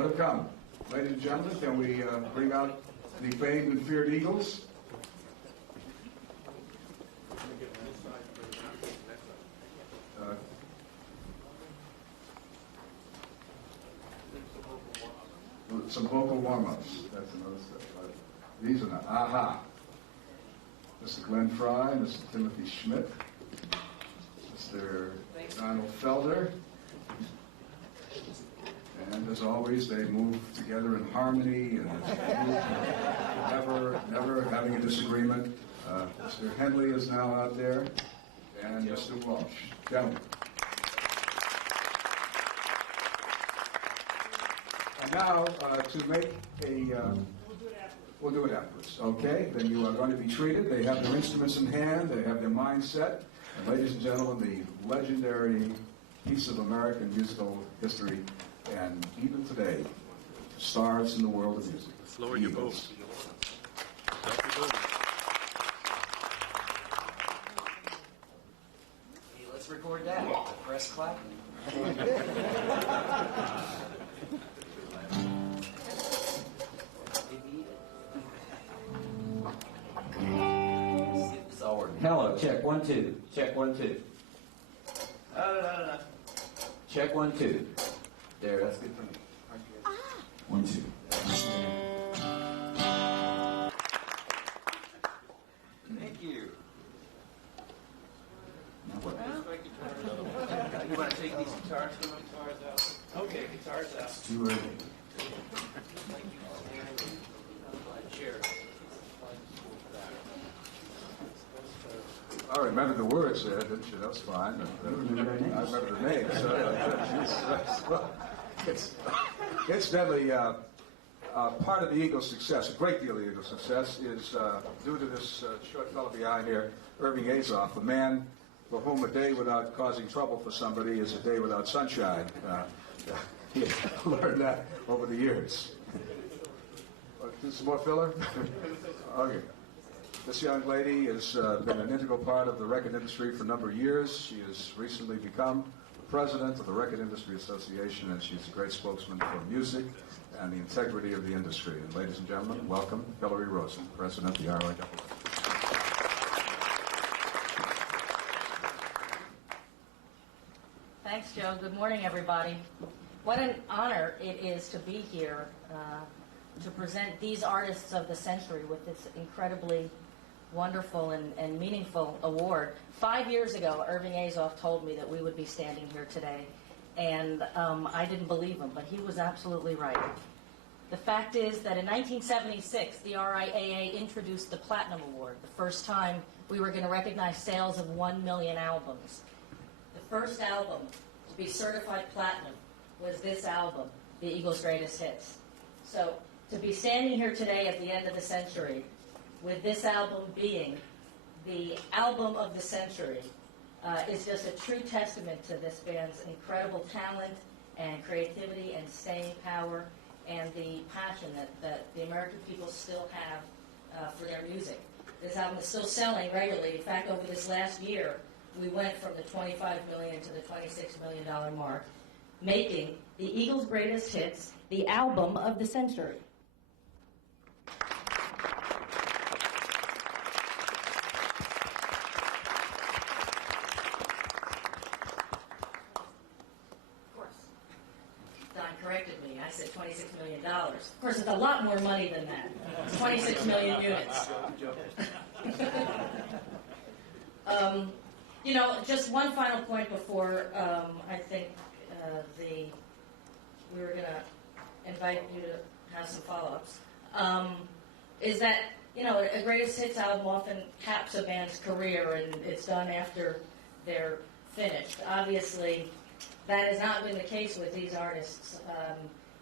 Let them come. Ladies and gentlemen, can we bring out the famed and feared Eagles? Some vocal warm-ups. That's another step. These are not. Aha. Mr. Glenn Fry, Mr. Timothy Schmidt, Mr. Donald Felder. And as always, they move together in harmony and never having a disagreement. Mr. Henley is now out there, and Mr. Walsh. Gentlemen. And now, to make a... We'll do it afterwards. Okay? Then you are going to be treated. They have their instruments in hand. They have their mind set. And ladies and gentlemen, the legendary piece of American musical history, and even today, stars in the world of music. Lower your boat. Let's record that. Press clap. Hello, check 1 2. Check 1 2. Check 1 2. There, that's good for me. 1 2. Thank you. Now what? You want to take these guitars out? Okay, guitars out. It's too early. Cheers. I remember the words there, didn't you? That's fine. I remember the names. It's deadly. Part of the Eagles' success, a great deal of the Eagles' success, is due to this short fellow behind here, Irving Azoff, a man for whom a day without causing trouble for somebody is a day without sunshine. He learned that over the years. Do some more filler? Okay. This young lady has been an integral part of the record industry for a number of years. She has recently become the president of the Record Industry Association, and she's a great spokesman for music and the integrity of the industry. And ladies and gentlemen, welcome Hillary Rosen, president of the RIAA. Thanks, Joe. Good morning, everybody. What an honor it is to be here to present these artists of the century with this incredibly wonderful and meaningful award. 5 years ago, Irving Azoff told me that we would be standing here today, and I didn't believe him, but he was absolutely right. The fact is that in 1976, the RIAA introduced the Platinum Award, the first time we were going to recognize sales of 1 million albums. The first album to be certified platinum was this album, The Eagles' Greatest Hits. So to be standing here today at the end of the century with this album being the album of the century is just a true testament to this band's incredible talent and creativity and staying power and the passion that the American people still have for their music. This album is still selling regularly. In fact, over this last year, we went from the $25 million to the $26 million mark, making the Eagles' Greatest Hits the album of the century. Don corrected me. I said $26 million. Of course, it's a lot more money than that. It's 26 million units. Just one final point before I think we were going to invite you to have some follow-ups, is that, a greatest hits album often caps a band's career, and it's done after they're finished. Obviously, that has not been the case with these artists.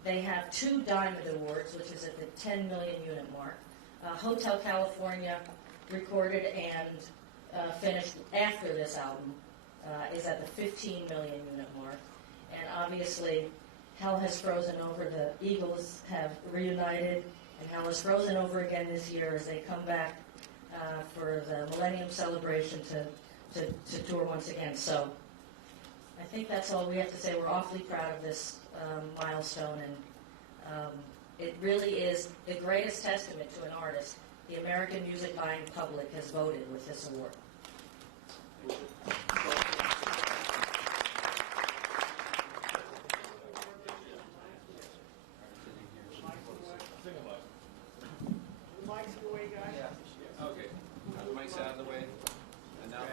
They have 2 Diamond Awards, which is at the 10 million unit mark. Hotel California, recorded and finished after this album, is at the 15 million unit mark. And obviously, Hell Has Frozen Over. The Eagles have reunited, and Hell Has Frozen Over again this year as they come back for the Millennium celebration to tour once again. So I think that's all we have to say. We're awfully proud of this milestone, and It really is the greatest testament to an artist the American music buying public has voted with this award. Mike's in the way, guys. Yeah. Okay. Mike's out of the way. And now.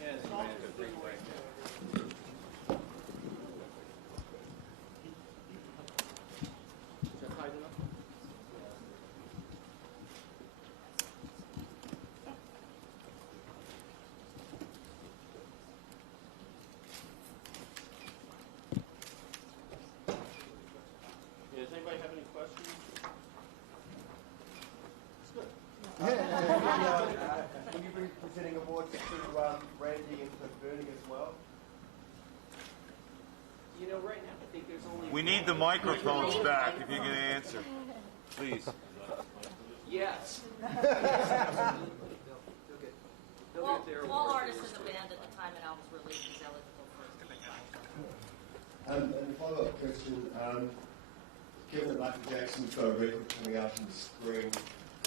Yeah, then you might have to bring it back down. Is that high enough? Yeah, does anybody have any questions? It's good. Will you be presenting awards to Randy and to Bernie as well? You know, right now, I think there's only... We need the microphones back if you can answer. Please. Yes. All artists in the band at the time an album's release is eligible for And a follow-up question, given that Michael Jackson's got a record coming out in the spring,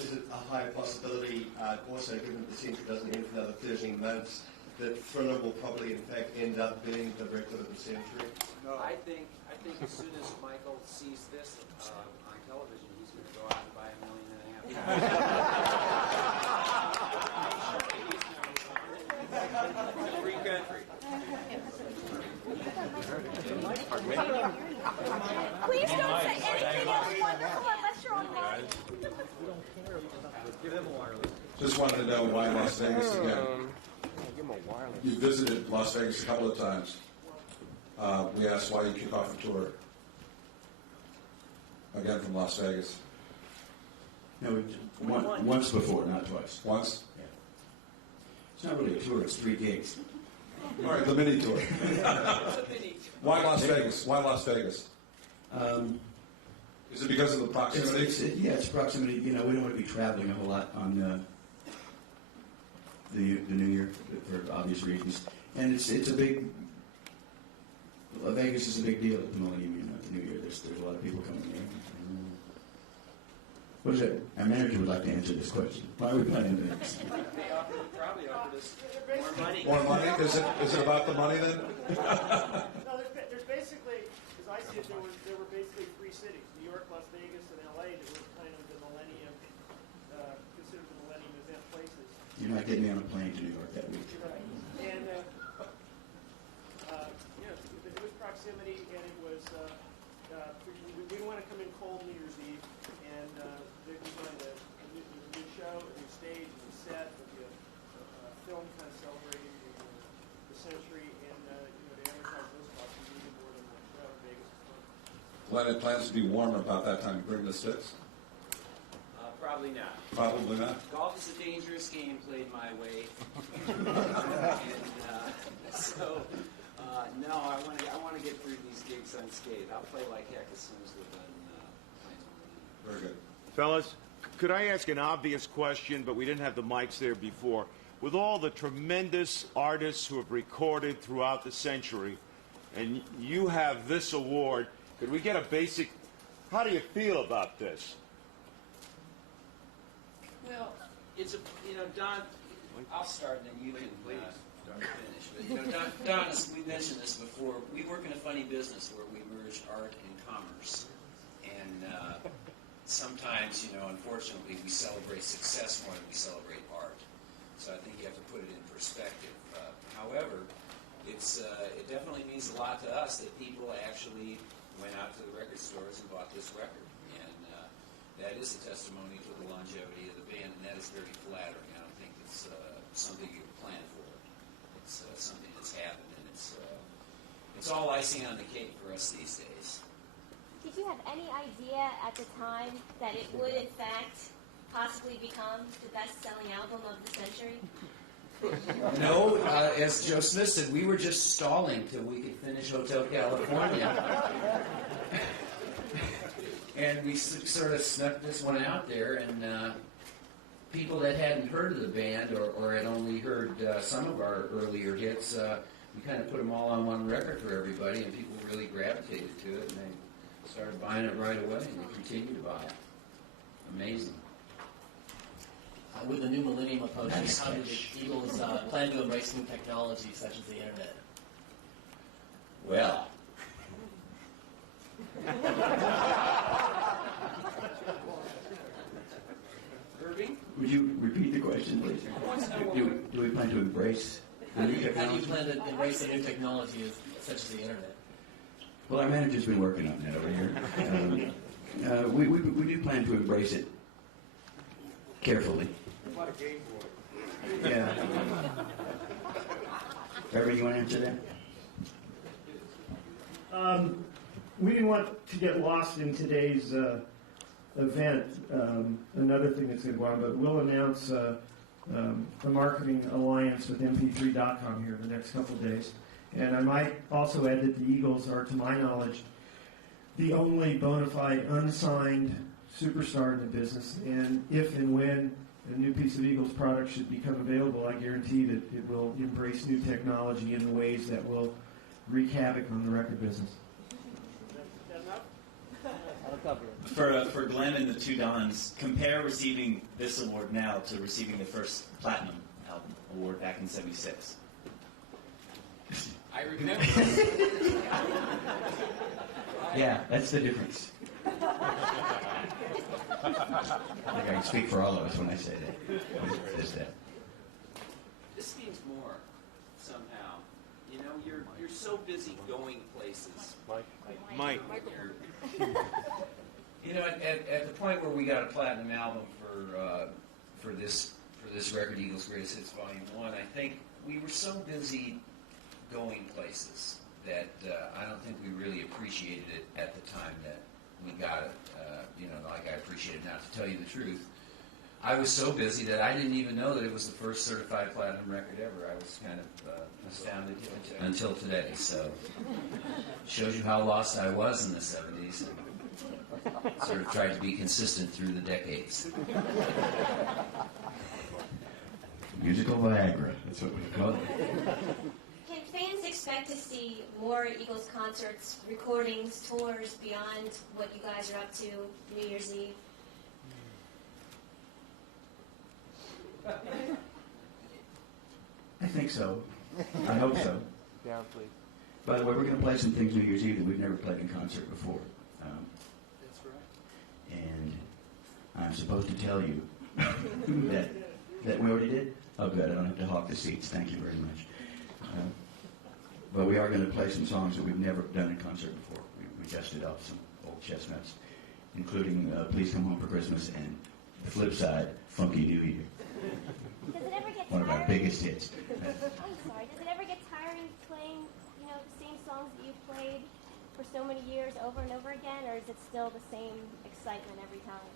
is it a high possibility, also given that the century doesn't end for another 13 months, that Thriller will probably in fact end up being the record of the century? No. I think as soon as Michael sees this on television, he's going to go out and buy 1.5 million. Free country. Please don't say anything else wonderful unless you're on mic. Just wanted to know why Las Vegas again. You visited Las Vegas a couple of times. We asked why you kick off the tour. Again from Las Vegas. No, once before, not twice. Once? Yeah. It's not really a tour, it's 3 gigs. All right, the mini tour. Why Las Vegas? Why Las Vegas? Is it because of the proximity? It's proximity. You know, we don't want to be traveling a whole lot on the New Year for obvious reasons. And it's a big... Vegas is a big deal at the Millennium, you know, at the New Year. There's a lot of people coming in. What is it? Our manager would like to answer this question. Why are we playing Vegas? They probably offered us more money. More money? Is it about the money then? No, there's basically, as I see it, there were basically 3 cities, New York, Las Vegas, and LA, that were kind of the Millennium, considered the Millennium event places. You're not getting me on a plane to New York that week. And, you know, it was proximity, and it was, we didn't want to come in cold New Year's Eve, and they designed a new show, a new stage, a new set, a film kind of celebrating the century, and, you know, to advertise those costs, we needed more than one show. Vegas is fun. Glenn, it plans to be warm about that time. Bring the sticks? Probably not. Probably not. Golf is a dangerous game played my way. No, I want to get through these gigs unscathed. I'll play like heck as soon as we're done playing. Very good. Fellas, could I ask an obvious question, but we didn't have the mics there before. With all the tremendous artists who have recorded throughout the century, and you have this award, could we get a basic... How do you feel about this? Well, it's a, you know, Don, I'll start and then you can finish. But, you know, Don, as we mentioned this before, we work in a funny business where we merge art and commerce. And sometimes, you know, unfortunately, we celebrate success more than we celebrate art. So I think you have to put it in perspective. However, it definitely means a lot to us that people actually went out to the record stores and bought this record. And that is a testimony to the longevity of the band, and that is very flattering. I don't think it's something you plan for. It's something that's happened, and it's all icing on the cake for us these days. Did you have any idea at the time that it would, in fact, possibly become the best-selling album of the century? No, as Joe Smith said, we were just stalling till we could finish Hotel California. And we sort of snuck this one out there, and people that hadn't heard of the band or had only heard some of our earlier hits we kind of put them all on one record for everybody, and people really gravitated to it, and they started buying it right away, and they continue to buy it. Amazing. With the new Millennium approach, how do the Eagles plan to embrace new technology such as the internet? Well, Irving? Would you repeat the question, please? Do we plan to embrace the new How do you technology? plan to embrace the new technology such as the internet? Well, our manager's been working on that over here. We do plan to embrace it carefully. What a game boy. Yeah. Trevor, you want to answer that? We didn't want to get lost in today's event. Another thing that's going to go on, but we'll announce a marketing alliance with mp3.com here in the next couple of days. And I might also add that the Eagles are, to my knowledge, the only bona fide unsigned superstar in the business. And if and when a new piece of Eagles product should become available, I guarantee that it will embrace new technology in ways that will wreak havoc on the record business. For Glenn and the Two Dons, compare receiving this award now to receiving the first Platinum Album Award back in '76. I remember. Yeah, that's the difference. I think I can speak for all of us when I say that. Just that. This means more somehow. You know, you're so busy going places. Mike. You know, at the point where we got a platinum album for this record, Eagles Greatest Hits Volume 1, I think we were so busy going places that I don't think we really appreciated it at the time that we got it. You know, like I appreciate it now. To tell you the truth, I was so busy that I didn't even know that it was the first certified platinum record ever. I was kind of astounded until today. So, shows you how lost I was in the '70s. And sort of tried to be consistent through the decades. Musical Viagra, that's what we call it. Can fans expect to see more Eagles concerts, recordings, tours beyond what you guys are up to New Year's Eve? I think so. I hope so. Down, please. By the way, we're going to play some things New Year's Eve that we've never played in concert before. That's right. And I'm supposed to tell you that we already did? Oh, good. I don't have to hawk the seats. Thank you very much. But we are going to play some songs that we've never done in concert before. We dusted off some old chestnuts, including Please Come Home for Christmas and the flip side, Funky New Year. Does it ever get One of our tiring? biggest hits. I'm sorry. Does it ever get tiring playing, the same songs that you've played for so many years over and over again, or is it still the same excitement every time?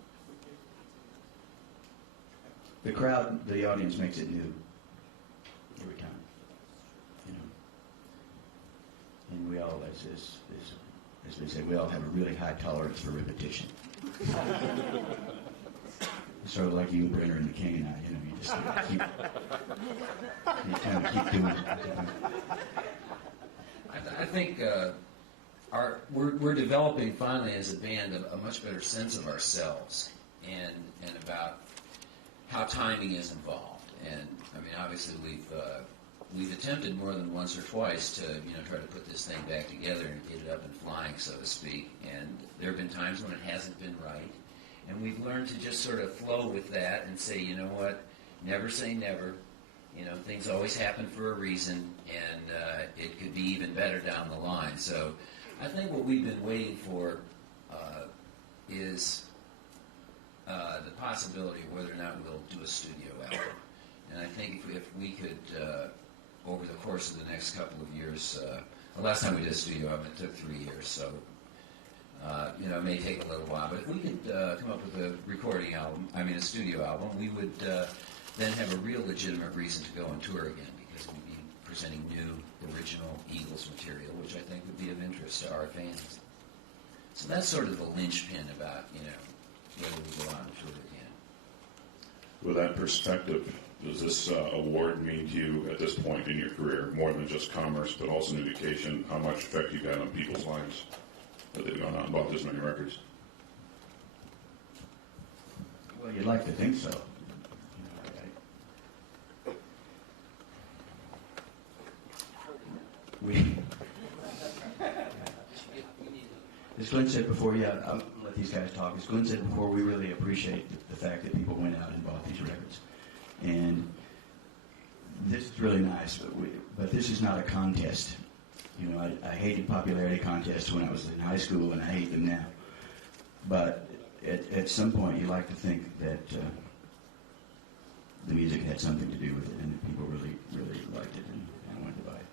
The crowd, the audience makes it new every time. And we all, as we say, we all have a really high tolerance for repetition. Sort of like you, Brenner, and the King and I, you just keep doing it. I think we're developing finally as a band a much better sense of ourselves and about how timing is involved. And I mean, obviously we've attempted more than once or twice to try to put this thing back together and get it up and flying, so to speak. And there have been times when it hasn't been right. And we've learned to just sort of flow with that and say, you know what, never say never. Things always happen for a reason, and it could be even better down the line. So I think what we've been waiting for is the possibility of whether or not we'll do a studio album. And I think if we could, over the course of the next couple of years, the last time we did a studio album, it took 3 years, so it may take a little while, but if we could come up with a studio album, we would then have a real legitimate reason to go on tour again, because we'd be presenting new, original Eagles material, which I think would be of interest to our fans. So that's sort of the linchpin about, whether we go on tour again. With that perspective, does this award mean to you at this point in your career, more than just commerce, but also an indication how much effect you've had on people's lives that they've gone out and bought this many records? Well, you'd like to think so. As Glenn said before, I'll let these guys talk. As Glenn said before, we really appreciate the fact that people went out and bought these records. And this is really nice, but this is not a contest. You know, I hated popularity contests when I was in high school, and I hate them now. But at some point, you like to think that the music had something to do with it, and that people really, really liked it and wanted to buy it.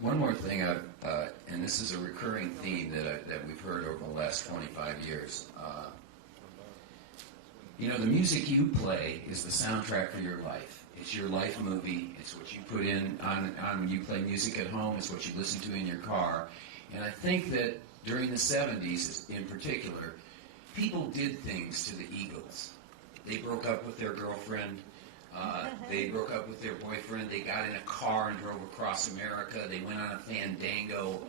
One more thing, and this is a recurring theme that we've heard over the last 25 years. You know, the music you play is the soundtrack for your life. It's your life movie. It's what you put in on when you play music at home. It's what you listen to in your car. And I think that during the 70s in particular, people did things to the Eagles. They broke up with their girlfriend. They broke up with their boyfriend. They got in a car and drove across America. They went on a fandango.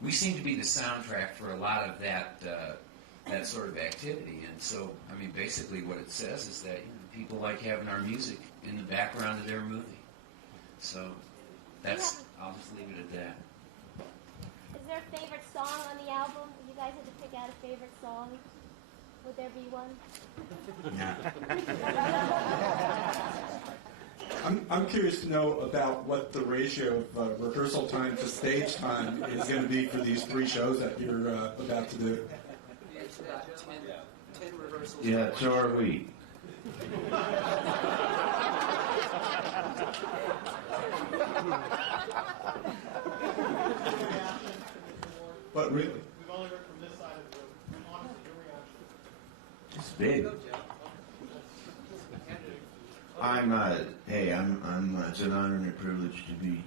We seem to be the soundtrack for a lot of that sort of activity. And so, I mean, basically what it says is that people like having our music in the background of their movie. So I'll just leave it at that. Is there a favorite song on the album? If you guys had to pick out a favorite song, would there be one? I'm curious to know about what the ratio of rehearsal time to stage time is going to be for these 3 shows that you're about to do. It's about 10 rehearsals. Yeah, so are we. But really? We've only heard from this side of the room. Honestly, your reaction. It's big. It's an honor and a privilege to be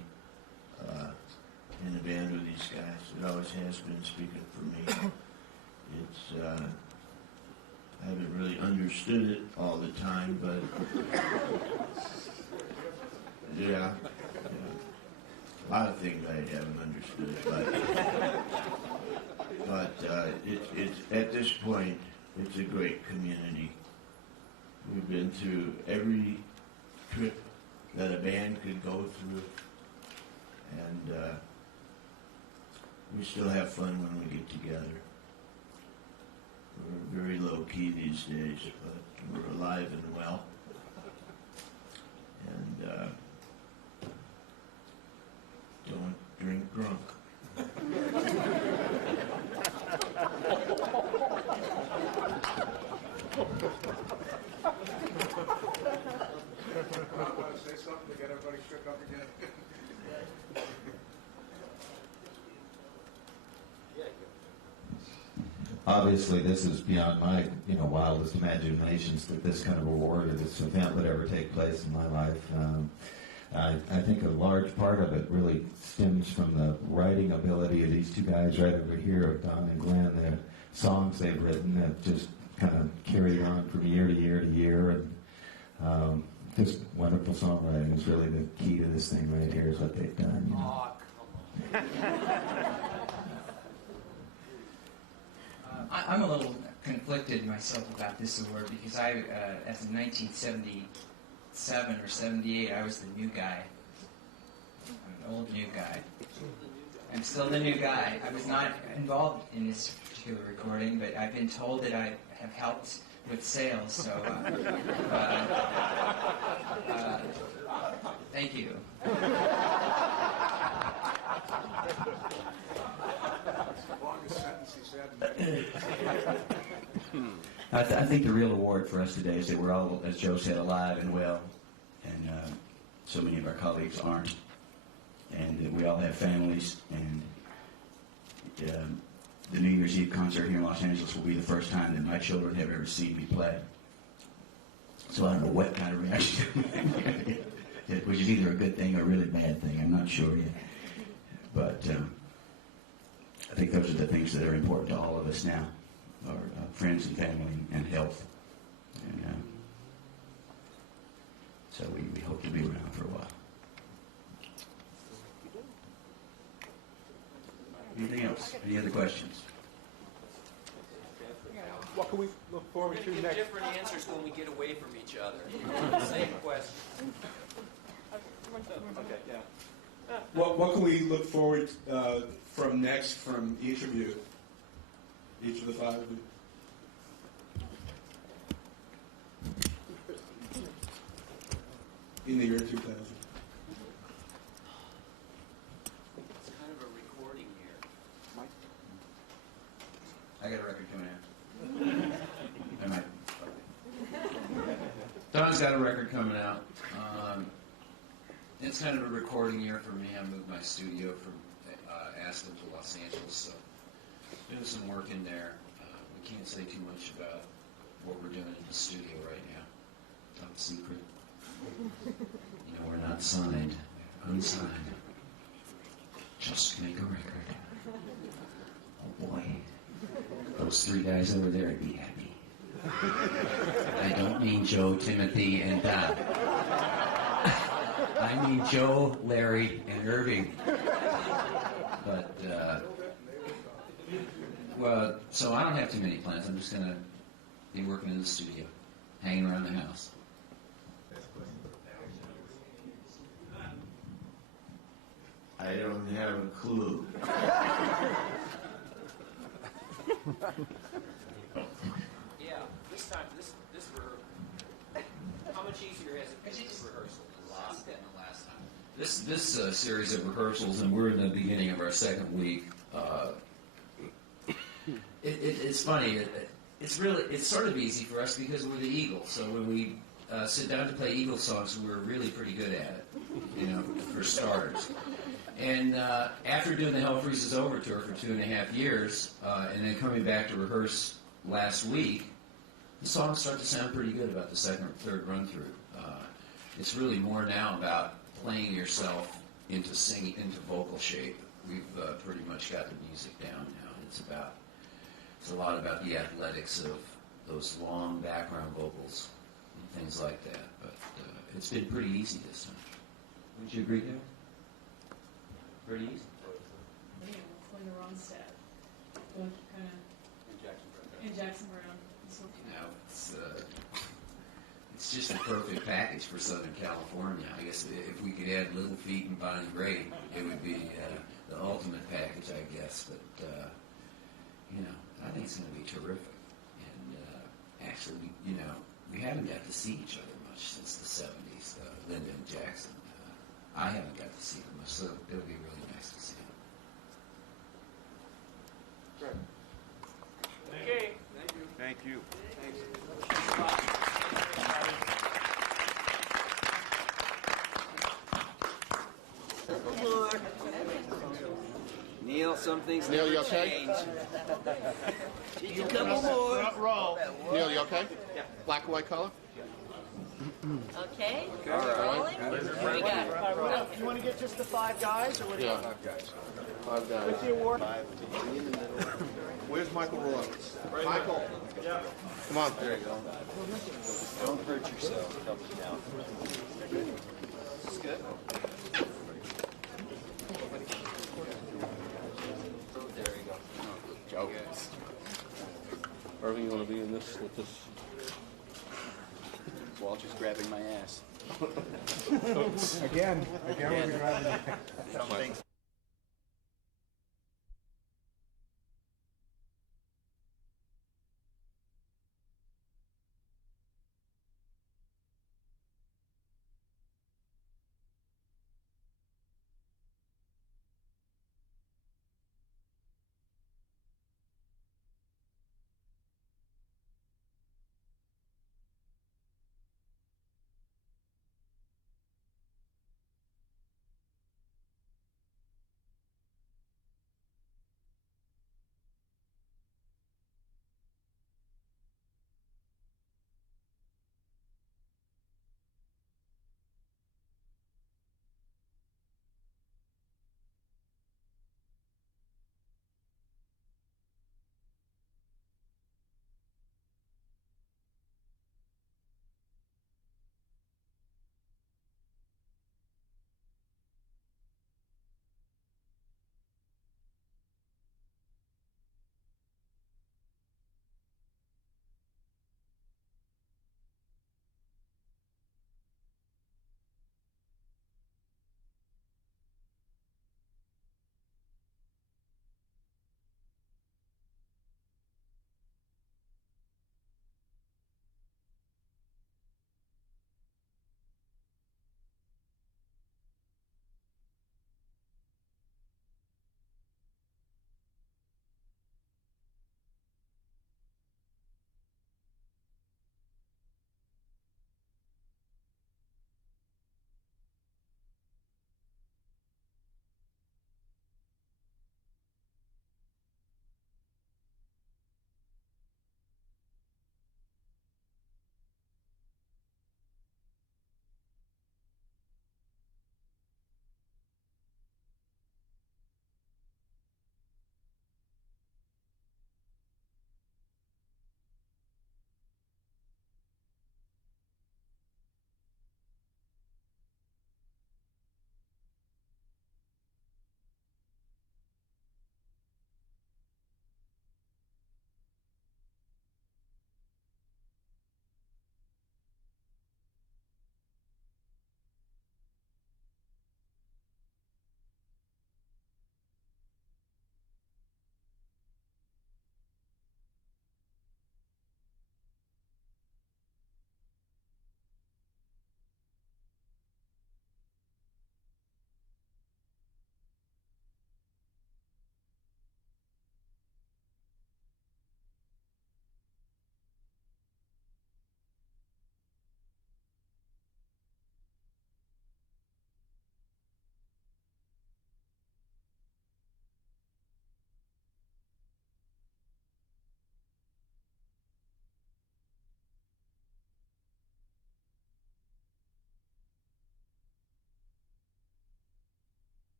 in a band with these guys. It always has been, speaking for me. It's, I haven't really understood it all the time, but yeah. A lot of things I haven't understood, but it's at this point, it's a great community. We've been through every trip that a band could go through, and we still have fun when we get together. We're very low-key these days, but we're alive and well. And don't drink drunk. I want to say something to get everybody shook up again. Obviously, this is beyond my wildest imaginations that this kind of award or this event would ever take place in my life. I think a large part of it really stems from the writing ability of these 2 guys right over here, Don and Glenn. The songs they've written that just kind of carried on from year to year to year, and just wonderful songwriting is really the key to this thing right here, is what they've done. I'm a little conflicted myself about this award because as in 1977 or 78, I was the new guy. I'm an old new guy. I'm still the new guy. I was not involved in this particular recording, but I've been told that I have helped with sales, so thank you. I think the real award for us today is that we're all, as Joe said, alive and well, and so many of our colleagues aren't, and that we all have families, and the New Year's Eve concert here in Los Angeles will be the first time that my children have ever seen me play. So I don't know what kind of reaction which is either a good thing or a really bad thing. I'm not sure yet. But I think those are the things that are important to all of us now, our friends and family and health. And So we hope to be around for a while. Anything else? Any other questions? What can we look forward We're to going to give next? different answers when we get away from each other. Same question. Okay, yeah. What can we look forward from next from each of you? Each of the five of you? In the year 2000. It's kind of a recording year. I got a record coming out. I might. Don's got a record coming out. It's kind of a recording year for me. I moved my studio from Aspen to Los Angeles, so doing some work in there. We can't say too much about what we're doing in the studio right now. Top secret. You know, we're not signed, unsigned. Just make a record. Oh boy. Those three guys over there would be happy. I don't mean Joe, Timothy, and Don. I mean Joe, Larry, and Irving. But, well, so I don't have too many plans. I'm just going to be working in the studio, hanging around the house. I don't have a clue. Yeah, this time, this how much easier has it been this rehearsal than the last time? This series of rehearsals, and we're in the beginning of our second week. It's funny. It's sort of easy for us because we're the Eagles. So when we sit down to play Eagles songs, we're really pretty good at it. You know, for starters. And after doing the Hell Freezes Over tour for 2.5 years, and then coming back to rehearse last week, the songs start to sound pretty good about the second or third run-through. It's really more now about playing yourself into singing, into vocal shape. We've pretty much got the music down now. It's a lot about the athletics of those long background vocals and things like that. But it's been pretty easy this time. Would you agree, Dale? Pretty easy. Yeah, we're playing the wrong stat. Kind of in Jackson Brown. Now it's just a perfect package for Southern California. I guess if we could add Little Feat and Bonnie Raitt, it would be the ultimate package, I guess. But you know, I think it's going to be terrific. And actually, you know, we haven't got to see each other much since the '70s. Linda and Jackson. I haven't got to see them much, so it'll be really nice to see them. Okay. Thank you. Neil, some things Neil, never you okay? change. Just a couple more. Front row. Neil, you okay? Yeah. Black and white color? Okay. All right. Here we go. You want to get just the 5 guys, or what? Yeah. 5 guys. What's the award? Where's Michael Roy? Michael. Yeah. Come on. There you go. Don't hurt yourself. Help you down. This is good. There you go. Joe. Irving, you want to be in this with this? Walter's grabbing my ass. Again, we're grabbing. Something.